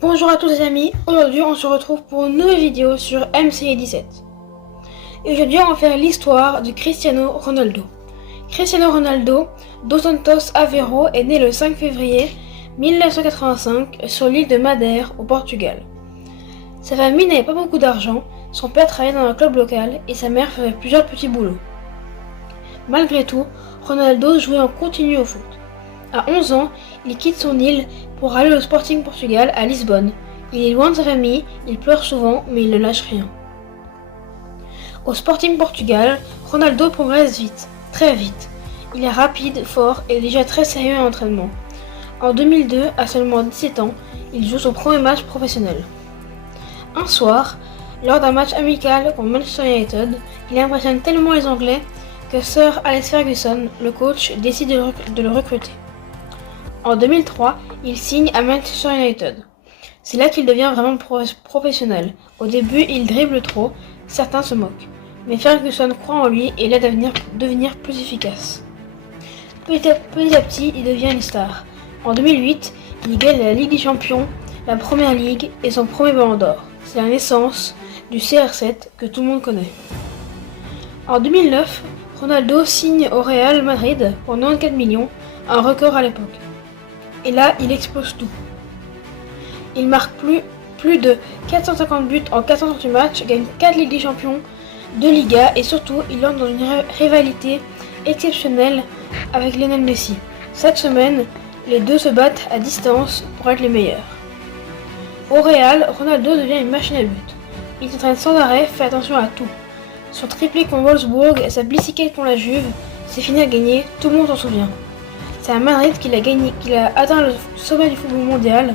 Bonjour à tous les amis, aujourd'hui on se retrouve pour une nouvelle vidéo sur MCI17. Et aujourd'hui on va faire l'histoire de Cristiano Ronaldo. Cristiano Ronaldo dos Santos Aveiro est né le 5 février 1985 sur l'île de Madère au Portugal. Sa famille n'avait pas beaucoup d'argent, son père travaillait dans un club local et sa mère faisait plusieurs petits boulots. Malgré tout, Ronaldo jouait en continu au foot. À 11 ans, il quitte son île pour aller au Sporting Portugal à Lisbonne. Il est loin de sa famille, il pleure souvent, mais il ne lâche rien. Au Sporting Portugal, Ronaldo progresse vite, très vite. Il est rapide, fort et déjà très sérieux en entraînement. En 2002, à seulement 17 ans, il joue son premier match professionnel. Un soir, lors d'un match amical contre Manchester United, il impressionne tellement les Anglais que Sir Alex Ferguson, le coach, décide de le recruter. En 2003, il signe à Manchester United. C'est là qu'il devient vraiment professionnel. Au début, il dribble trop, certains se moquent. Mais Ferguson croit en lui et l'aide à devenir plus efficace. Petit à petit, il devient une star. En 2008, il gagne la Ligue des Champions, la Première Ligue et son premier Ballon d'Or. C'est la naissance du CR7 que tout le monde connaît. En 2009, Ronaldo signe au Real Madrid pour 94 millions, un record à l'époque. Et là, il explose tout. Il marque plus de 450 buts en 438 matchs, gagne 4 Ligues des Champions, 2 Ligas et surtout, il entre dans une rivalité exceptionnelle avec Lionel Messi. Cette semaine, les deux se battent à distance pour être les meilleurs. Au Real, Ronaldo devient une machine à but. Il s'entraîne sans arrêt, fait attention à tout. Son triplé contre Wolfsburg et sa bicyclette contre la Juve, ses finales gagnées, tout le monde s'en souvient. C'est à Madrid qu'il a atteint le sommet du football mondial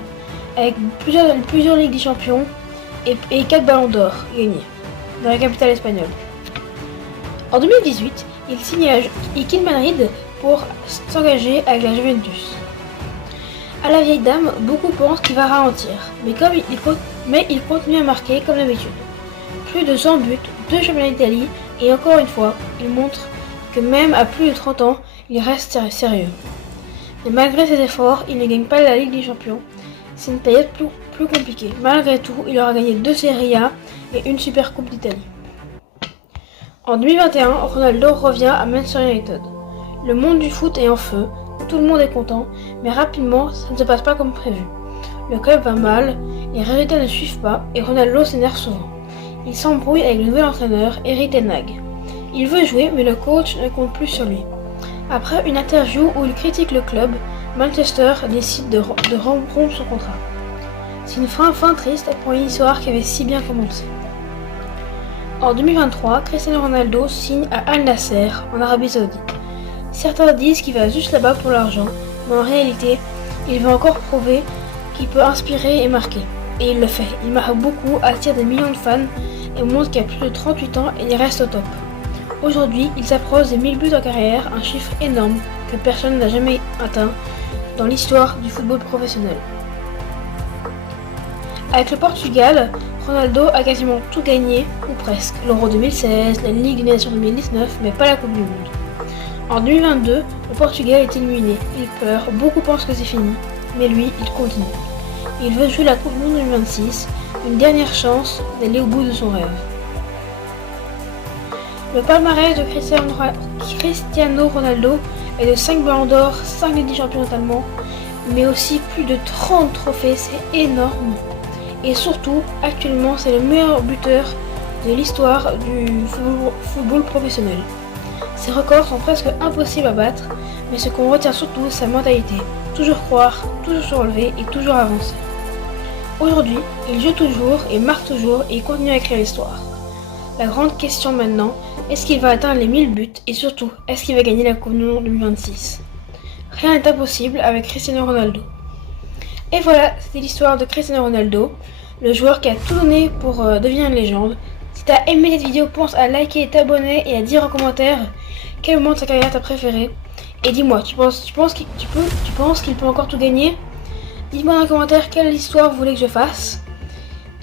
avec plusieurs Ligues des Champions et 4 ballons d'or gagnés dans la capitale espagnole. En 2018, il quitte Madrid pour s'engager avec la Juventus. À la vieille dame, beaucoup pensent qu'il va ralentir, mais il continue à marquer comme d'habitude. Plus de 100 buts, 2 championnats d'Italie et encore une fois, il montre que même à plus de 30 ans, il reste sérieux. Mais malgré ses efforts, il ne gagne pas la Ligue des Champions. C'est une période plus compliquée. Malgré tout, il aura gagné 2 Serie A et une Super Coupe d'Italie. En 2021, Ronaldo revient à Manchester United. Le monde du foot est en feu, tout le monde est content, mais rapidement, ça ne se passe pas comme prévu. Le club va mal, les résultats ne suivent pas et Ronaldo s'énerve souvent. Il s'embrouille avec le nouvel entraîneur, Erik ten Hag. Il veut jouer, mais le coach ne compte plus sur lui. Après une interview où il critique le club, Manchester décide de rompre son contrat. C'est une fin triste pour une histoire qui avait si bien commencé. En 2023, Cristiano Ronaldo signe à Al Nasser, en Arabie Saoudite. Certains disent qu'il va juste là-bas pour l'argent, mais en réalité, il veut encore prouver qu'il peut inspirer et marquer. Et il le fait. Il marque beaucoup, attire des millions de fans et montre qu'il a plus de 38 ans et il reste au top. Aujourd'hui, il s'approche des 1000 buts en carrière, un chiffre énorme que personne n'a jamais atteint dans l'histoire du football professionnel. Avec le Portugal, Ronaldo a quasiment tout gagné, ou presque. L'Euro 2016, la Ligue des Nations 2019, mais pas la Coupe du Monde. En 2022, le Portugal est éliminé. Il pleure, beaucoup pensent que c'est fini, mais lui, il continue. Il veut jouer la Coupe du Monde 2026, une dernière chance d'aller au bout de son rêve. Le palmarès de Cristiano Ronaldo est de 5 ballons d'or, 5 Ligues des Champions notamment, mais aussi plus de 30 trophées, c'est énorme. Et surtout, actuellement, c'est le meilleur buteur de l'histoire du football professionnel. Ses records sont presque impossibles à battre, mais ce qu'on retient surtout, c'est sa mentalité. Toujours croire, toujours se relever et toujours avancer. Aujourd'hui, il joue toujours et marque toujours et il continue à écrire l'histoire. La grande question maintenant, est-ce qu'il va atteindre les 1000 buts et surtout, est-ce qu'il va gagner la Coupe du Monde 2026 ? Rien n'est impossible avec Cristiano Ronaldo. Et voilà, c'était l'histoire de Cristiano Ronaldo, le joueur qui a tout donné pour devenir une légende. Si t'as aimé cette vidéo, pense à liker, t'abonner et à dire en commentaire quel moment de sa carrière t'as préféré. Et dis-moi, tu penses qu'il peut encore tout gagner ? Dites-moi dans les commentaires quelle histoire vous voulez que je fasse.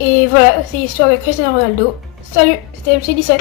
Et voilà, c'est l'histoire de Cristiano Ronaldo. Salut, c'était MC17.